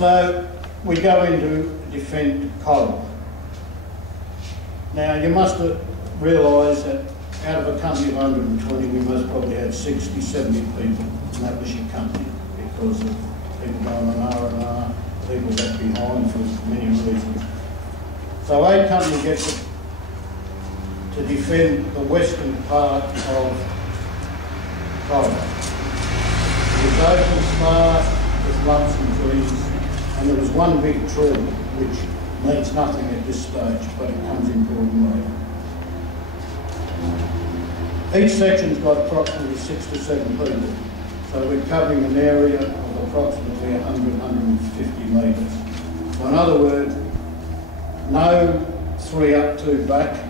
So we go into defend Coral. Now you must realise that out of a company of 120 we most probably had 60, 70 people, and that was your company, because of people going on R&R, people left behind for many reasons. So a company gets to defend the western part of Coral. It was open, sparse, with lumps and trees, and there was one big tree which means nothing at this stage, but it comes important later. Each section's got approximately 6 to 7 people, so we're covering an area of approximately 100-150 metres. So in other words, no 3 up, 2 back.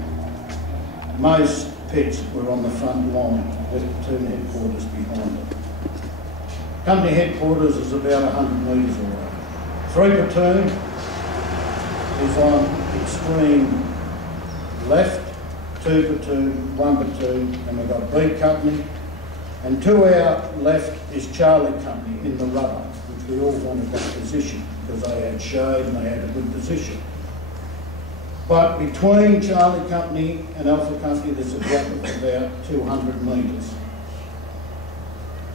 Most pits were on the front line with platoon headquarters behind it. Company headquarters is about 100 metres away. 3 platoon is on extreme left, 2 platoon, 1 platoon, and we've got B company. And to our left is Charlie company in the rudder, which we all wanted that position because they had shade and they had a good position. But between Charlie company and Alpha company there's a gap of about 200 metres,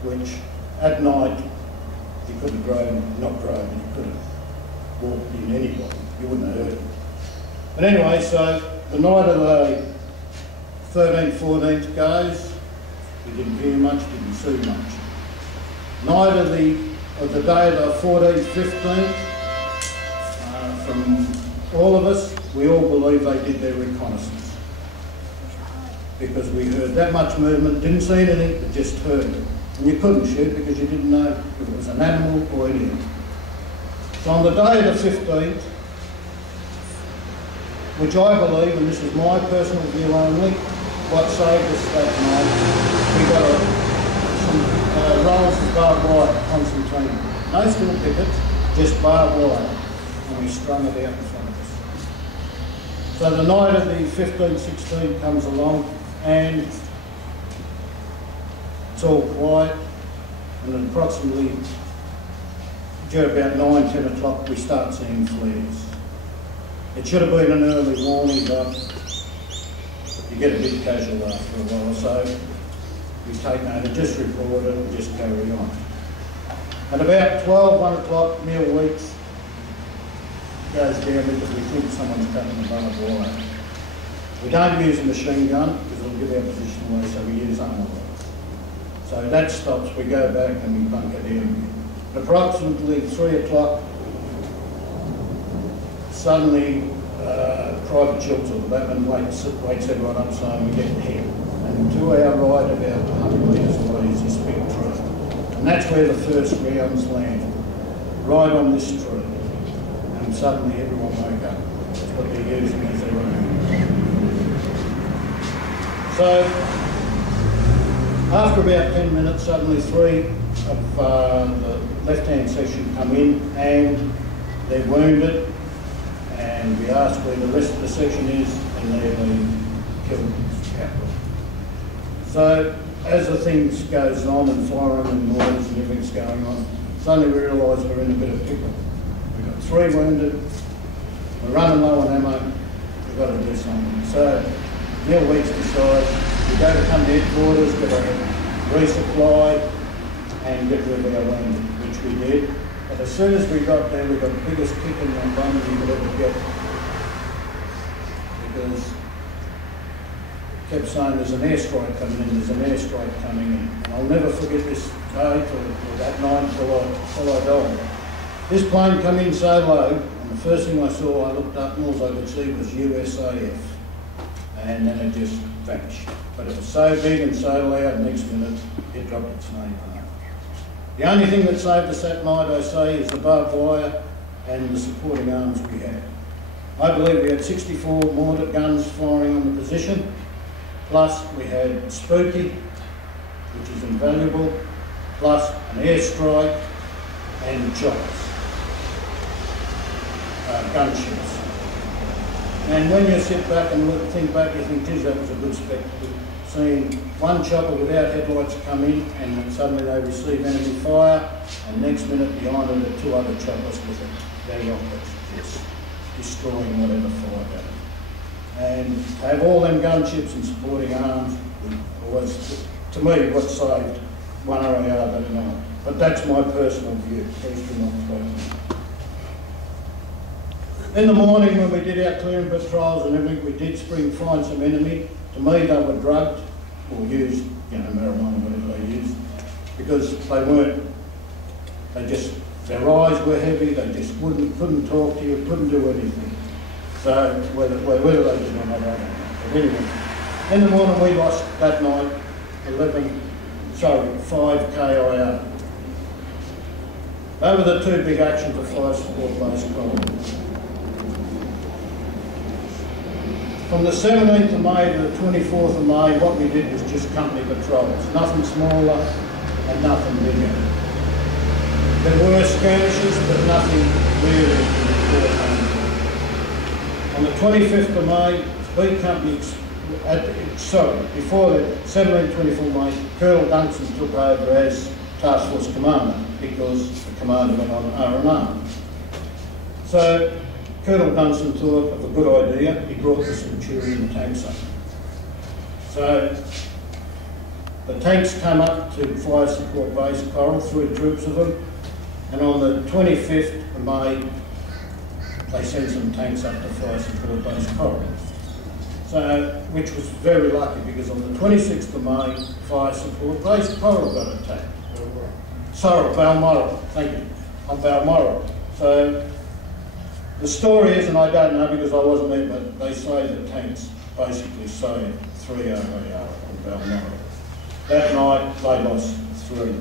which at night you could have not drove, you could have walked in anybody, you wouldn't have heard it. But anyway, so the night of the 13th, 14th goes, we didn't hear much, didn't see much. Night of the day of the 14th, 15th, from all of us, we all believe they did their reconnaissance. Because we heard that much movement, didn't see anything, but just heard it. And you couldn't shoot because you didn't know if it was an animal or anything. So on the day of the 15th, which I believe, and this is my personal view only, what saved us that night, we got some rolls of barbed wire, Constantine. No steel pickets, just barbed wire, and we strung it out in front of us. So the night of the 15th, 16th comes along, and it's all quiet, and then approximately during about 9, 10 o'clock we start seeing flares. It should have been an early warning, but you get a bit casual after a while, so we take note, just report it and just carry on. At about 12, 1 o'clock, Neil Weeks goes down because we think someone's cutting the barbed wire. We don't use a machine gun because it'll give our position away, so we use armour. So that stops, we go back and we bunker down again. At approximately 3 o'clock, suddenly Private Schultz or the Batman wakes everyone up saying we're getting hit. And to our right, about 100 metres away, is this big tree. And that's where the first rounds landed, right on this tree. And suddenly everyone woke up. That's what they're using as their own. So, after about 10 minutes, suddenly 3 of the left-hand section come in and they're wounded, and we ask where the rest of the section is, and they're being killed outright. So as the things goes on and firing and noise and everything's going on, suddenly we realise we're in a bit of pickle. We've got 3 wounded, we're running low on ammo, we've got to do something. So Neil Weeks decides we go to company headquarters, get our resupply and get rid of our wounded, which we did. But as soon as we got there, we got the biggest kick in the bum you could ever get. Because kept saying there's an airstrike coming in, there's an airstrike coming in. And I'll never forget this day or that night till I die. This plane come in so low, and the first thing I saw, I looked up and all I could see was USAF. And then it just vanished. But it was so big and so loud, next minute it dropped its name. The only thing that saved us that night, I say, is the barbed wire and the supporting arms we had. I believe we had 64 mortar guns firing on the position, plus we had Spooky, which is invaluable, plus an airstrike and choppers, gunships. And when you sit back and think back, you think, geez, that was a good spectacle. seen one chopper without headlights come in and suddenly they receive enemy fire, and next minute behind them are two other choppers with their rockets just destroying whatever fired at them. And to have all them gunships and supporting arms was, to me, what saved one RAR that night. But that's my personal view. Please do not quote me. In the morning when we did our clearing patrols and everything, we did find some enemy. To me they were drugged or used, marijuana, whatever they used, because their eyes were heavy, they just couldn't talk to you, couldn't do anything. So whether they did or not, I don't know. But anyway, in the morning we lost that night 5 KIA. They were the two big actions of fire support base column. From the 17th of May to the 24th of May, what we did was just company patrols. Nothing smaller and nothing bigger. There were skirmishes, but nothing really important. On the 25th of May, B Company, before the 17th, 24th May, Colonel Dunson took over as Task Force Commander because the commander went on R&R. So Colonel Dunson thought of a good idea. He brought the Centurion tanks up. So the tanks came up to Fire Support Base Coral, 3 troops of them, and on the 25th of May they sent some tanks up to Fire Support Base Coral. So, which was very lucky because on the 26th of May, Fire Support Base Coral got attacked. Sorry, Balmoral, thank you, on Balmoral. So the story is, and I don't know because I wasn't there, but they say the tanks basically saved 3 RAR on Balmoral. That night they lost 3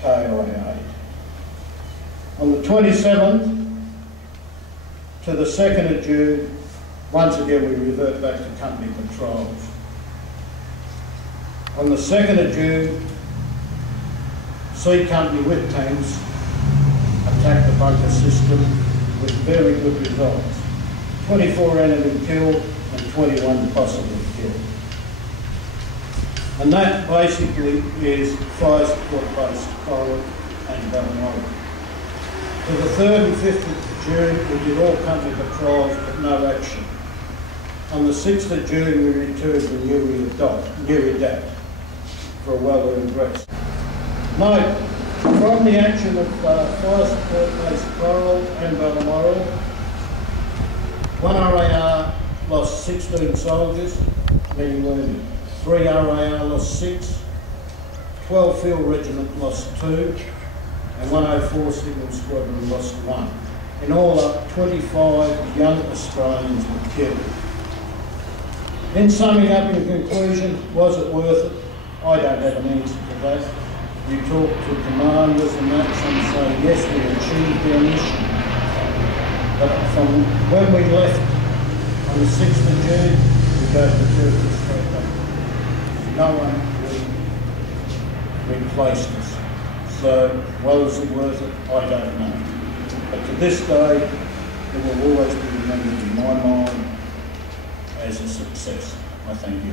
KIA. On the 27th to the 2nd of June, once again we revert back to company patrols. On the 2nd of June, C Company with tanks attacked the bunker system with very good results. 24 enemy killed and 21 possibly killed. And that basically is Fire Support Base Coral and Balmoral. To the 3rd and 5th of June, we did all company patrols but no action. On the 6th of June, we returned to New Redact for a well-earned rest. Note, from the action of Fire Support Base Coral and Balmoral, 1 RAR lost 16 soldiers, many wounded. 3 RAR lost 6, 12 Field Regiment lost 2, and 104 Signal Squadron lost 1. In all up, 25 young Australians were killed. In summing up, in conclusion, was it worth it? I don't have an answer to that. You talk to commanders and that, some say, yes, we achieved our mission. But from when we left on the 6th of June, we go to Turkey straight back. No one replaced us. So, was it worth it? I don't know. But to this day, it will always be remembered in my mind as a success. I thank you.